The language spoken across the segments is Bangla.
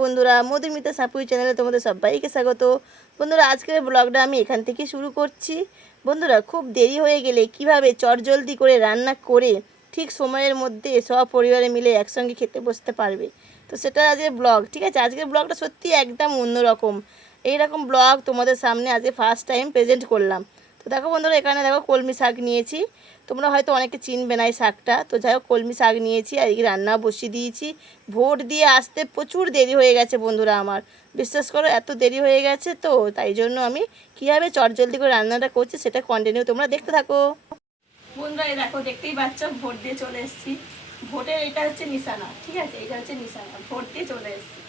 বন্ধুরা মধুমিতা সাপুই চ্যানেলে তোমাদের সবাইকে স্বাগত। বন্ধুরা, আজকের ব্লগটা আমি এখান থেকে শুরু করছি। বন্ধুরা, খুব দেরি হয়ে গেলে কীভাবে চটজলদি করে রান্না করে ঠিক সময়ের মধ্যে সব পরিবারে মিলে একসঙ্গে খেতে বসতে পারবে? তো সেটা আজকের ব্লগ, ঠিক আছে? আজকের ব্লগটা সত্যি একদম অন্যরকম। এইরকম ব্লগ তোমাদের সামনে আজকে ফার্স্ট টাইম প্রেজেন্ট করলাম। তো দেখো বন্ধুরা, এখানে দেখো কলমি শাক নিয়েছি। তোমরা হয়তো অনেকে চিনবে না এই শাকটা। তো যাই হোক, কলমি শাক নিয়েছি, আর এদিকে রান্না বসিয়ে দিয়েছি। ভোট দিয়ে আসতে প্রচুর দেরি হয়ে গেছে বন্ধুরা আমার। বিশ্বাস করো, এত দেরি হয়ে গেছে তো, তাই জন্য আমি কীভাবে চটজলদি করে রান্নাটা করছি সেটা কন্টিনিউ তোমরা দেখতে থাকো। বন্ধুরা, এই দেখো, দেখতেই পাচ্ছ ভোট দিয়ে চলে এসেছি। ভোটের এটা হচ্ছে নিশানা, ঠিক আছে? এটা হচ্ছে নিশানা ভোট দিয়ে চলে এসেছি।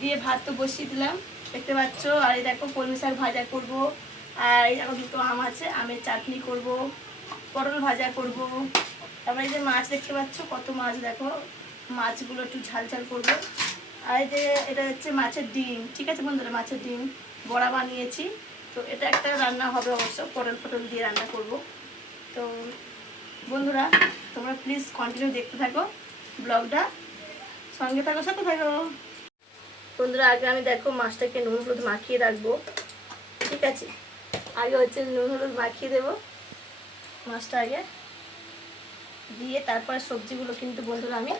দিয়ে ভাত তো বসিয়ে দিলাম, দেখতে পাচ্ছ? আর এই দেখো, কলমি শাক ভাজা করব। আর দেখো দুটো আম আছে, আমের চাটনি করব, পটল ভাজা করব। তারপরে যে মাছ দেখতে পাচ্ছ, কত মাছ দেখো। মাছগুলো একটু ঝাল ঝাল করব। আর এই যে এটা হচ্ছে মাছের ডিম, ঠিক আছে বন্ধুরা? মাছের ডিম বড়া বানিয়েছি। তো এটা একটা রান্না হবে অবশ্য, পটল পটল দিয়ে রান্না করব। তো বন্ধুরা, তোমরা প্লিজ কন্টিনিউ দেখতে থাকো ব্লগটা। সঙ্গে থাকো, সাথে থাকো। বন্ধুরা, আগে আমি দেখো মাছটাকে নুন মাখিয়ে রাখব, ঠিক আছে? আগে হচ্ছে নুন, হলুদ মাখিয়ে দেবো মাছটা আগে দিয়ে তারপর সবজিগুলো কিন্তু বন্ধুরা আমি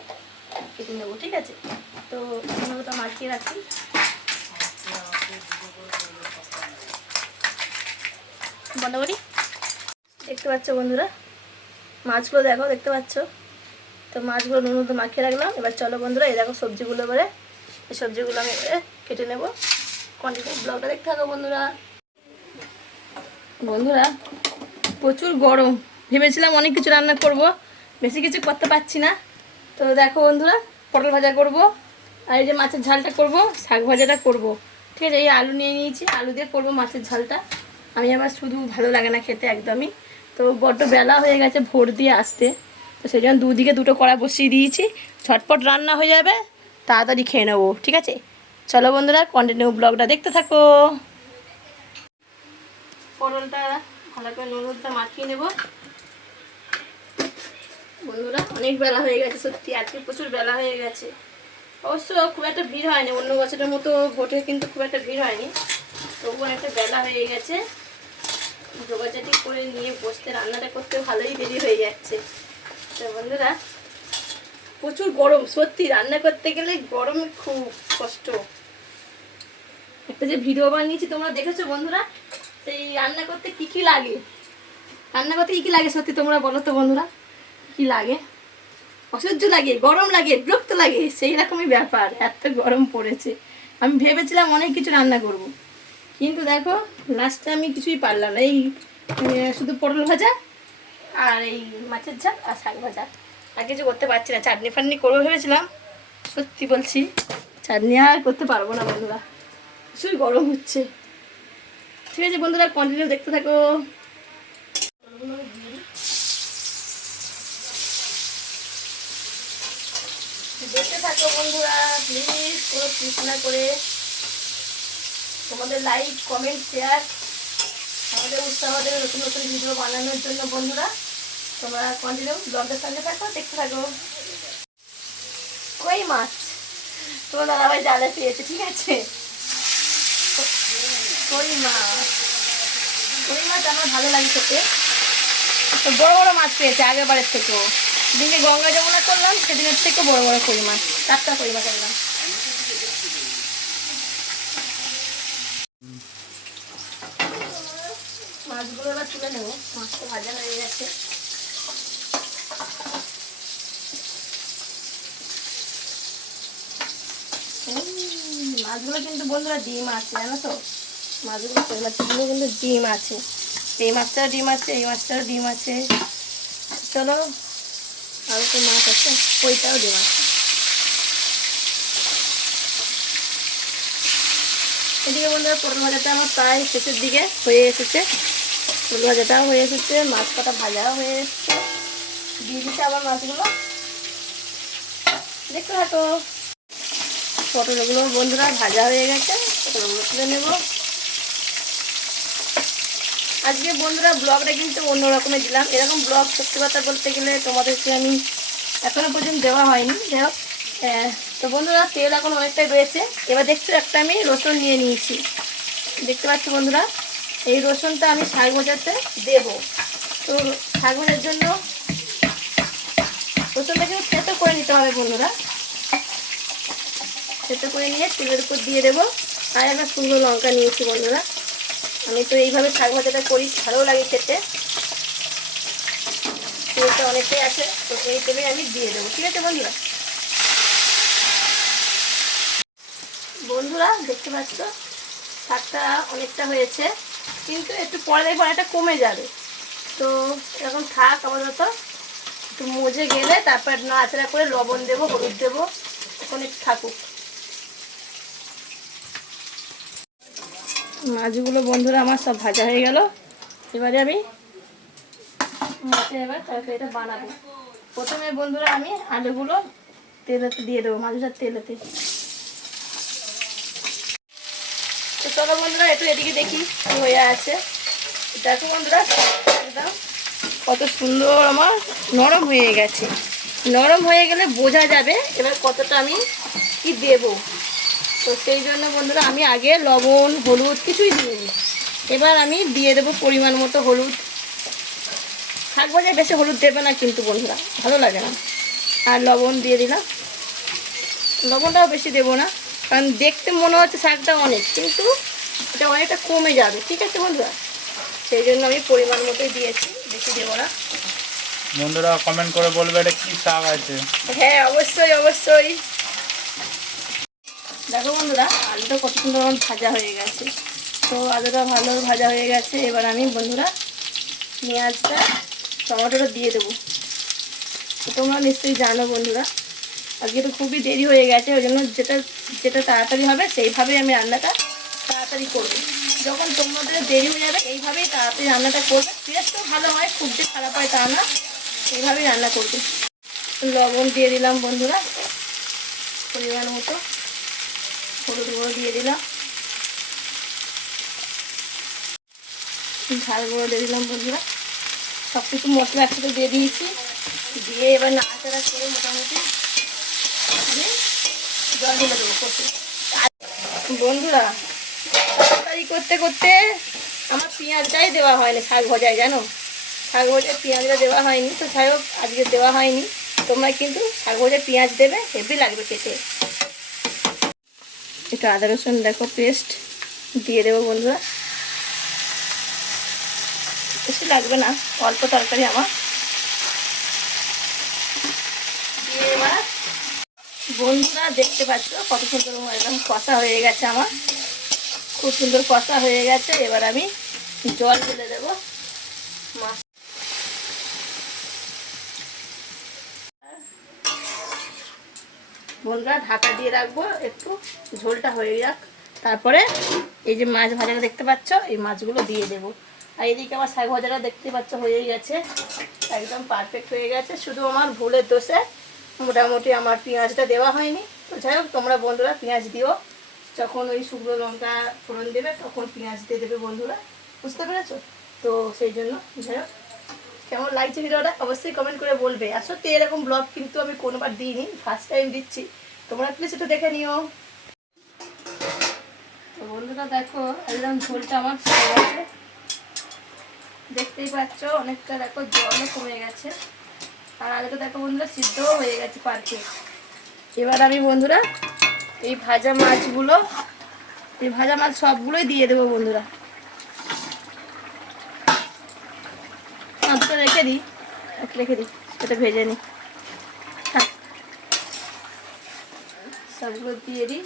কেটে নেব, ঠিক আছে? তো নুন হলুদটা মাখিয়ে রাখি। বন্ধ করি দেখতে পাচ্ছ বন্ধুরা? মাছগুলো দেখো, দেখতে পাচ্ছ? তো মাছগুলো নুন, হলুদ মাখিয়ে রাখলাম। এবার চলো বন্ধুরা, এই দেখো সবজিগুলো এবারে। এই সবজিগুলো আমি কেটে নেব। কন্টিনিউ ব্লগটা দেখতে থাকো বন্ধুরা। বন্ধুরা, প্রচুর গরম। ভেবেছিলাম অনেক কিছু রান্না করব, বেশি কিছু করতে পারছি না। তো দেখো বন্ধুরা, পটল ভাজা করব, আর এই যে মাছের ঝালটা করব, শাক ভাজাটা করব। ঠিক আছে, এই আলু নিয়ে নিয়েছি, আলু দিয়ে করব মাছের ঝালটা। আমি আবার শুধু ভালো লাগে না খেতে একদমই। তো বড্ড বেলা হয়ে গেছে ভোর দিয়ে আসতে। তো সেই জন্য দুদিকে দুটো কড়া বসিয়ে দিয়েছি। ঝটপট রান্না হয়ে যাবে, তাড়াতাড়ি খেয়ে নেব, ঠিক আছে? চলো বন্ধুরা কন্টিনিউ ব্লগটা দেখতে থাকো। পটলটা ভালো করে নুন হলুদটা মাখিয়ে নেব। বন্ধুরা, অনেক বেলা হয়ে গেছে, সত্যি আজকে প্রচুর বেলা হয়ে গেছে। অবশ্য খুব একটা ভিড় হয়নি, অন্য বছরের মতো ভোটে কিন্তু খুব একটা ভিড় হয়নি। তবু অনেকটা বেলা হয়ে গেছে। যোগাযোগ করে নিয়ে বসতে, রান্নাটা করতে ভালোই দেরি হয়ে যাচ্ছে। তো বন্ধুরা, প্রচুর গরম, সত্যি রান্না করতে গেলে গরমে খুব কষ্ট। একটা যে ভিডিও বানিয়েছি, তোমরা দেখেছ বন্ধুরা? সেই রান্না করতে কি কি লাগে? রান্না করতে কি কি লাগে সত্যি তোমরা বলো তো বন্ধুরা? কি লাগে? অসহ্য লাগে, গরম লাগে, বিরক্ত লাগে, সেই রকমই ব্যাপার, এত গরম পড়েছে। আমি ভেবেছিলাম অনেক কিছু রান্না করব। কিন্তু দেখো লাস্টে আমি কিছুই পারলাম না। এই শুধু পটল ভাজা আর এই মাছের ঝাল আর শাক ভাজা। আর কিছু করতে পারছি না। চাটনি ফাটনি করব ভেবেছিলাম। সত্যি বলছি, চাটনি আর করতে পারব না বন্ধুরা। প্রচুর গরম হচ্ছে। ঠিক আছে বন্ধুরা কন্টিনিউ দেখতে থাকো। দেখতে থাকো বন্ধুরা প্লিজ কোনো ক্লিক না করে। তোমাদের লাইক কমেন্ট শেয়ার আমাদের উৎসাহ দেবে নতুন নতুন ভিডিও বানানোর জন্য বন্ধুরা, তোমরা কন্টিনিউ ব্লগের সঙ্গে থাকো, দেখতে থাকো। কই মাছ? তোমার দাদাভাই জালে পেয়েছে ঠিক আছে? কই মাছ কই মাছ আমার ভালো লাগে খেতে। বড় বড় মাছ পেয়েছে আগের বারের থেকেও। দিনে গঙ্গা যমুনা করলাম, সেদিনের থেকে বড় বড় কই মাছ চারটা কই মাছ একদম মাছগুলো এবার তুলে নেব। তো ভাজা হয়ে গেছে। মাছগুলো কিন্তু বন্ধুরা ডিম আছে, জানো তো? মাছগুলো কই মাছগুলো কিন্তু ডিম আছে। এই মাছটাও ডিম আছে, এই মাছটাও ডিম আছে। চলো আরও তো মাছ আছে, ওইটাও ডিম আছে। এদিকে বন্ধুরা পটল ভাজাটা আমার প্রায় শেষের দিকে হয়ে এসেছে। পটল ভাজাটাও হয়ে এসেছে, মাছ কটা ভাজাও হয়ে এসেছে। দিয়ে দিচ্ছে আবার মাছগুলো। দেখতে থাকো। পটলগুলো বন্ধুরা ভাজা হয়ে গেছে, পটলগুলো তুলে নেব। আজকে বন্ধুরা ব্লগটা কিন্তু অন্য রকমের দিলাম। এরকম ব্লগ সত্যি কথা বলতে গেলে তোমাদেরকে আমি এখনও পর্যন্ত দেওয়া হয়নি। যাই হোক তো বন্ধুরা, তেল এখন অনেকটাই রয়েছে। এবার দেখছ, একটা আমি রসুন নিয়ে নিয়েছি। দেখতে পাচ্ছ বন্ধুরা, এই রসুনটা আমি শাক ভাজাতে দেবো। তো শাক ভাজার জন্য রসুনটাকে থেতো করে নিতে হবে বন্ধুরা। থেতো করে নিয়ে তেলের উপর দিয়ে দেবো। আর একটা সুন্দর লঙ্কা নিয়েছি বন্ধুরা। আমি তো এইভাবে শাক ভাজাটা করি ভালো লাগে খেতে। তেলটা অনেকটাই আছে, তো এই তেলে আমি দিয়ে দেবো। ঠিক আছে বন্ধুরা? বন্ধুরা, দেখতে পাচ্ছ? শাকটা অনেকটা হয়েছে, কিন্তু একটু পরে দেখব অনেকটা কমে যাবে। তো এরকম থাক আপাতত। একটু মজে গেলে তারপর নাচড়া করে লবণ দেবো, হলুদ দেবো একটু থাকুক। মাছগুলো বন্ধুরা আমার সব ভাজা হয়ে গেল। এবারে আমি মাছে এবার তরকারিটা বানাবো। প্রথমে বন্ধুরা আমি আলুগুলো তেলেতে দিয়ে দেবো মাছটার তেলেতে। তো চলো বন্ধুরা, একটু এদিকে দেখি হয়ে আছে। দেখো বন্ধুরা, একদম কত সুন্দর আমার নরম হয়ে গেছে। নরম হয়ে গেলে বোঝা যাবে এবার কতটা আমি কি দেব। তো সেই জন্য বন্ধুরা আমি আগে লবণ হলুদ কিছুই দিইনি। এবার আমি দিয়ে দেবো পরিমাণ মতো হলুদ। শাক ভাজায় বেশি হলুদ দেবে না কিন্তু বন্ধুরা ভালো লাগে না। আর লবণ দিয়ে দিলাম। লবণটাও বেশি দেবো না কারণ দেখতে মনে হচ্ছে শাকটা অনেক কিন্তু এটা অনেকটা কমে যাবে ঠিক আছে বন্ধুরা? সেই জন্য আমি পরিমাণ মতোই দিয়েছি বেশি দেবো না। বন্ধুরা কমেন্ট করে বলবে এটা কি শাক আছে। হ্যাঁ অবশ্যই অবশ্যই। দেখো বন্ধুরা, আলুটা কত সুন্দর আমার ভাজা হয়ে গেছে। তো আলুটা ভালো ভাজা হয়ে গেছে, এবার আমি বন্ধুরা পেঁয়াজটা, টমেটোটা দিয়ে দেবো। তোমরা নিশ্চয়ই জানো বন্ধুরা, আজকে তো খুবই দেরি হয়ে গেছে, ওই জন্য যেটা যেটা তাড়াতাড়ি হবে, সেইভাবেই আমি রান্নাটা তাড়াতাড়ি করব। যখন তোমাদের দেরি হয়ে যাবে, এইভাবেই তাড়াতাড়ি রান্নাটা করবে। টেস্টও ভালো হয়, খুব যে খারাপ হয় তা না, এইভাবেই রান্না করবে। লবণ দিয়ে দিলাম বন্ধুরা, পরিমাণ মতো। হলুদ গুঁড়ো দিয়ে দিলাম। ঝাল গুঁড়ো দিয়ে দিলাম বন্ধুরা। সব কিছু মশলা একসাথে দিয়ে দিয়েছি। দিয়ে এবার নাড়াচাড়া করে মোটামুটি জল ঢেলে দেবো করতে। বন্ধুরা, তরকারি করতে করতে আমার পেঁয়াজটাই দেওয়া হয়নি, শাক ভজায়, জানো? শাক ভজায় পেঁয়াজটা দেওয়া হয়নি। তো হোক, আজকে দেওয়া হয়নি। তোমরা কিন্তু শাক ভজায় পেঁয়াজ দেবে, হেভি লাগবে খেতে। একটু আদা রসুন দেখো পেস্ট দিয়ে দেবো বন্ধুরা। বেশি লাগবে না, অল্প তরকারি আমার। দিয়ে এবার বন্ধুরা দেখতে পাচ্ছ কত সুন্দর একদম কষা হয়ে গেছে আমার। খুব সুন্দর কষা হয়ে গেছে, এবার আমি জল ঢেলে দেবো। বন্ধুরা ঢাকা দিয়ে রাখব, একটু ঝোলটা হয়ে যাক। তারপরে এই যে মাছ ভাজাটা দেখতে পাচ্ছ, এই মাছগুলো দিয়ে দেবো। আর এদিকে আমার শাক ভাজাটা দেখতে পাচ্ছ হয়েই গেছে, একদম পারফেক্ট হয়ে গেছে। শুধু আমার ভুলের দোষে মোটামুটি আমার পেঁয়াজটা দেওয়া হয়নি। তো যাই হোক, তোমরা বন্ধুরা পেঁয়াজ দিও। যখন ওই শুকনো লঙ্কা ফোড়ন দেবে, তখন পেঁয়াজ দিয়ে দেবে বন্ধুরা। বুঝতে পেরেছ? তো সেই জন্য, যাই হোক। কেমন লাগছে ভিডিওটা অবশ্যই কমেন্ট করে বলবে। আর সত্যি এরকম ব্লগ কিন্তু আমি কোনোবার দিইনি ফার্স্ট টাইম দিচ্ছি। তোমরা প্লিজ একটু দেখে নিও। তো বন্ধুরা দেখো, একদম ঝোলটা আমার গেছে। দেখতেই পাচ্ছ, অনেকটা দেখো জলও কমে গেছে। আর আলুটা দেখো বন্ধুরা, সিদ্ধও হয়ে গেছে পারফেক্ট এবার আমি বন্ধুরা, এই ভাজা মাছগুলো, এই ভাজা মাছ সবগুলোই দিয়ে দেবো বন্ধুরা। মাছটা রেখে দিই। একটু রেখে দিই সেটা ভেজে নিই। সবগুলো দিয়ে দিই।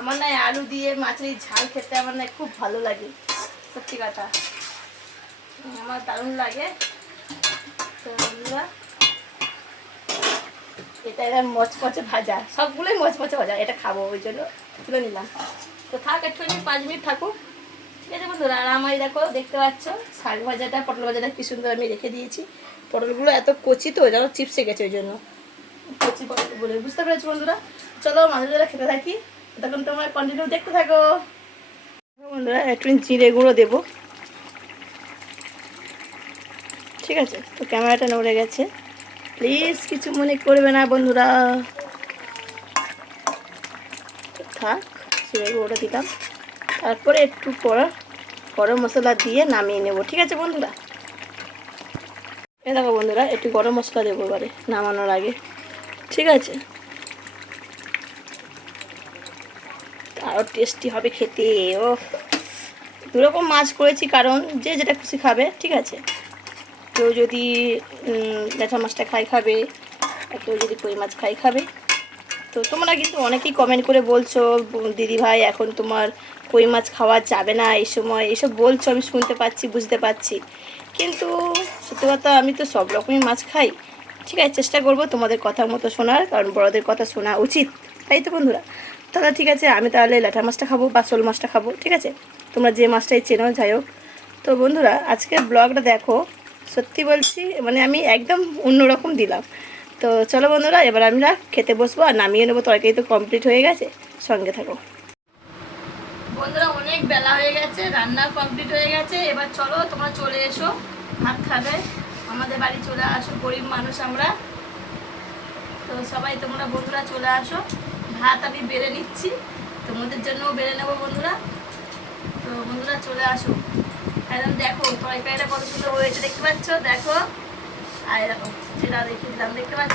আমার না আলু দিয়ে মাছের ঝাল খেতে আমার না খুব ভালো লাগে, সত্যি কথা। আমার দারুণ লাগে। তো বন্ধুরা, এটা এবার মচমচে ভাজা, সবগুলোই মচমচে ভাজা, এটা খাব ওই জন্য। তুলে নিলাম। তো থাক, একটুখানি পাঁচ মিনিট থাকুক। ঠিক আছে বন্ধুরা, আর আমার দেখো, দেখতে পাচ্ছ, শাক ভাজাটা, পটল ভাজাটা কি সুন্দর আমি রেখে দিয়েছি। পটলগুলো এত কচি তো, যেন চিপসে গেছে ওই জন্য। কচি পটল বলে, বুঝতে পেরেছ বন্ধুরা? চলো মাঝে খেতে থাকি। তখন তোমরা কন্টিনিউ দেখতে থাকো। বন্ধুরা, একটু জিরে গুঁড়ো দেবো। ঠিক আছে, তো ক্যামেরাটা নড়ে গেছে। প্লিজ, কিছু মনে করবে না বন্ধুরা। থাক, জিরে গুঁড়োটা দিলাম। তারপরে একটু পর গরম মশলা দিয়ে নামিয়ে নেব, ঠিক আছে বন্ধুরা? এ দেখো বন্ধুরা, একটু গরম মশলা দেবো এবারে, নামানোর আগে, ঠিক আছে? আরও টেস্টি হবে খেতে ও দুরকম মাছ করেছি কারণ যে যেটা খুশি খাবে, ঠিক আছে? কেউ যদি ল্যাঠা মাছটা খাই খাবে কেউ যদি কই মাছ খাই খাবে। তো তোমরা কিন্তু অনেকেই কমেন্ট করে বলছো দিদি ভাই এখন তোমার কই মাছ খাওয়া যাবে না এই সময়। এসব বলছো, আমি শুনতে পাচ্ছি, বুঝতে পারছি কিন্তু সত্যি কথা, আমি তো সব রকমই মাছ খাই। ঠিক আছে, চেষ্টা করব তোমাদের কথা মতো শোনার, কারণ বড়দের কথা শোনা উচিত। তাই তো বন্ধুরা? তাহলে ঠিক আছে, আমি তাহলে ল্যাঠা মাছটা খাব বা শোল মাছটা খাব, ঠিক আছে? তোমরা যে মাছটাই চেনো, যাই হোক। তো বন্ধুরা, আজকের ব্লগটা দেখো, সত্যি বলছি মানে আমি একদম অন্যরকম দিলাম। তো চলো বন্ধুরা, এবার আমরা খেতে বসবো আর নামিয়ে নেব, তরকারি তো কমপ্লিট হয়ে গেছে। সঙ্গে থাকো। বন্ধুরা, অনেক বেলা হয়ে গেছে, রান্না কমপ্লিট হয়ে গেছে। এবার চলো, তোমরা চলে এসো, ভাত খাবে। আমাদের বাড়ি চলে আসো, গরিব মানুষ আমরা। তো সবাই, তোমরা বন্ধুরা চলে আসো। ভাত আমি বেড়ে নিচ্ছি। তোমাদের জন্যও বেড়ে নেব বন্ধুরা। তো বন্ধুরা, চলে আসো। এখন দেখো তরকারিটা কত সুন্দর হয়েছে, দেখতে পাচ্ছ? দেখো। আর এরকম যেটা দেখে দিলাম, দেখতে পাচ্ছ?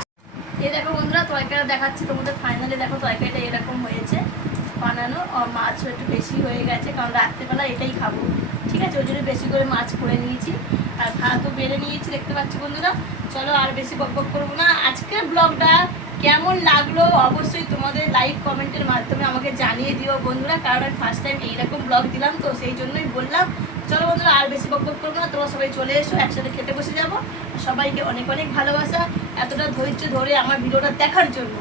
এই দেখো বন্ধুরা তরকারিটা দেখাচ্ছি তোমাদের ফাইনালি দেখো তরকারিটা এরকম হয়েছে। বানানো মাছও একটু বেশি হয়ে গেছে, কারণ রাত্রেবেলা এটাই খাব। ঠিক আছে, ওই জন্য বেশি করে মাছ করে নিয়েছি। আর ভাতও বেড়ে নিয়েছি, দেখতে পাচ্ছ বন্ধুরা। চলো আর বেশি বক বক করব না। আজকের ব্লগটা কেমন লাগল অবশ্যই তোমাদের লাইভ কমেন্টের মাধ্যমে আমাকে জানিয়ে দিও বন্ধুরা, কারণ আমি ফার্স্ট টাইম এইরকম ব্লগ দিলাম, তো সেই জন্যই বললাম। চলো বন্ধুরা, আর বেশি বক বক করব না। তোমরা সবাই চলে এসো, একসাথে খেতে বসে যাব। সবাইকে অনেক অনেক ভালোবাসা, এতটা ধৈর্য ধরে আমার ভিডিওটা দেখার জন্য।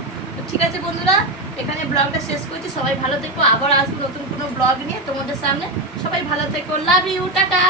ঠিক আছে বন্ধুরা, এখানে ব্লগটা শেষ করছি। সবাই ভালো থেকো। আবার আসব নতুন কোনো ব্লগ নিয়ে তোমাদের সামনে। সবাই ভালো থেকো। Love you tata.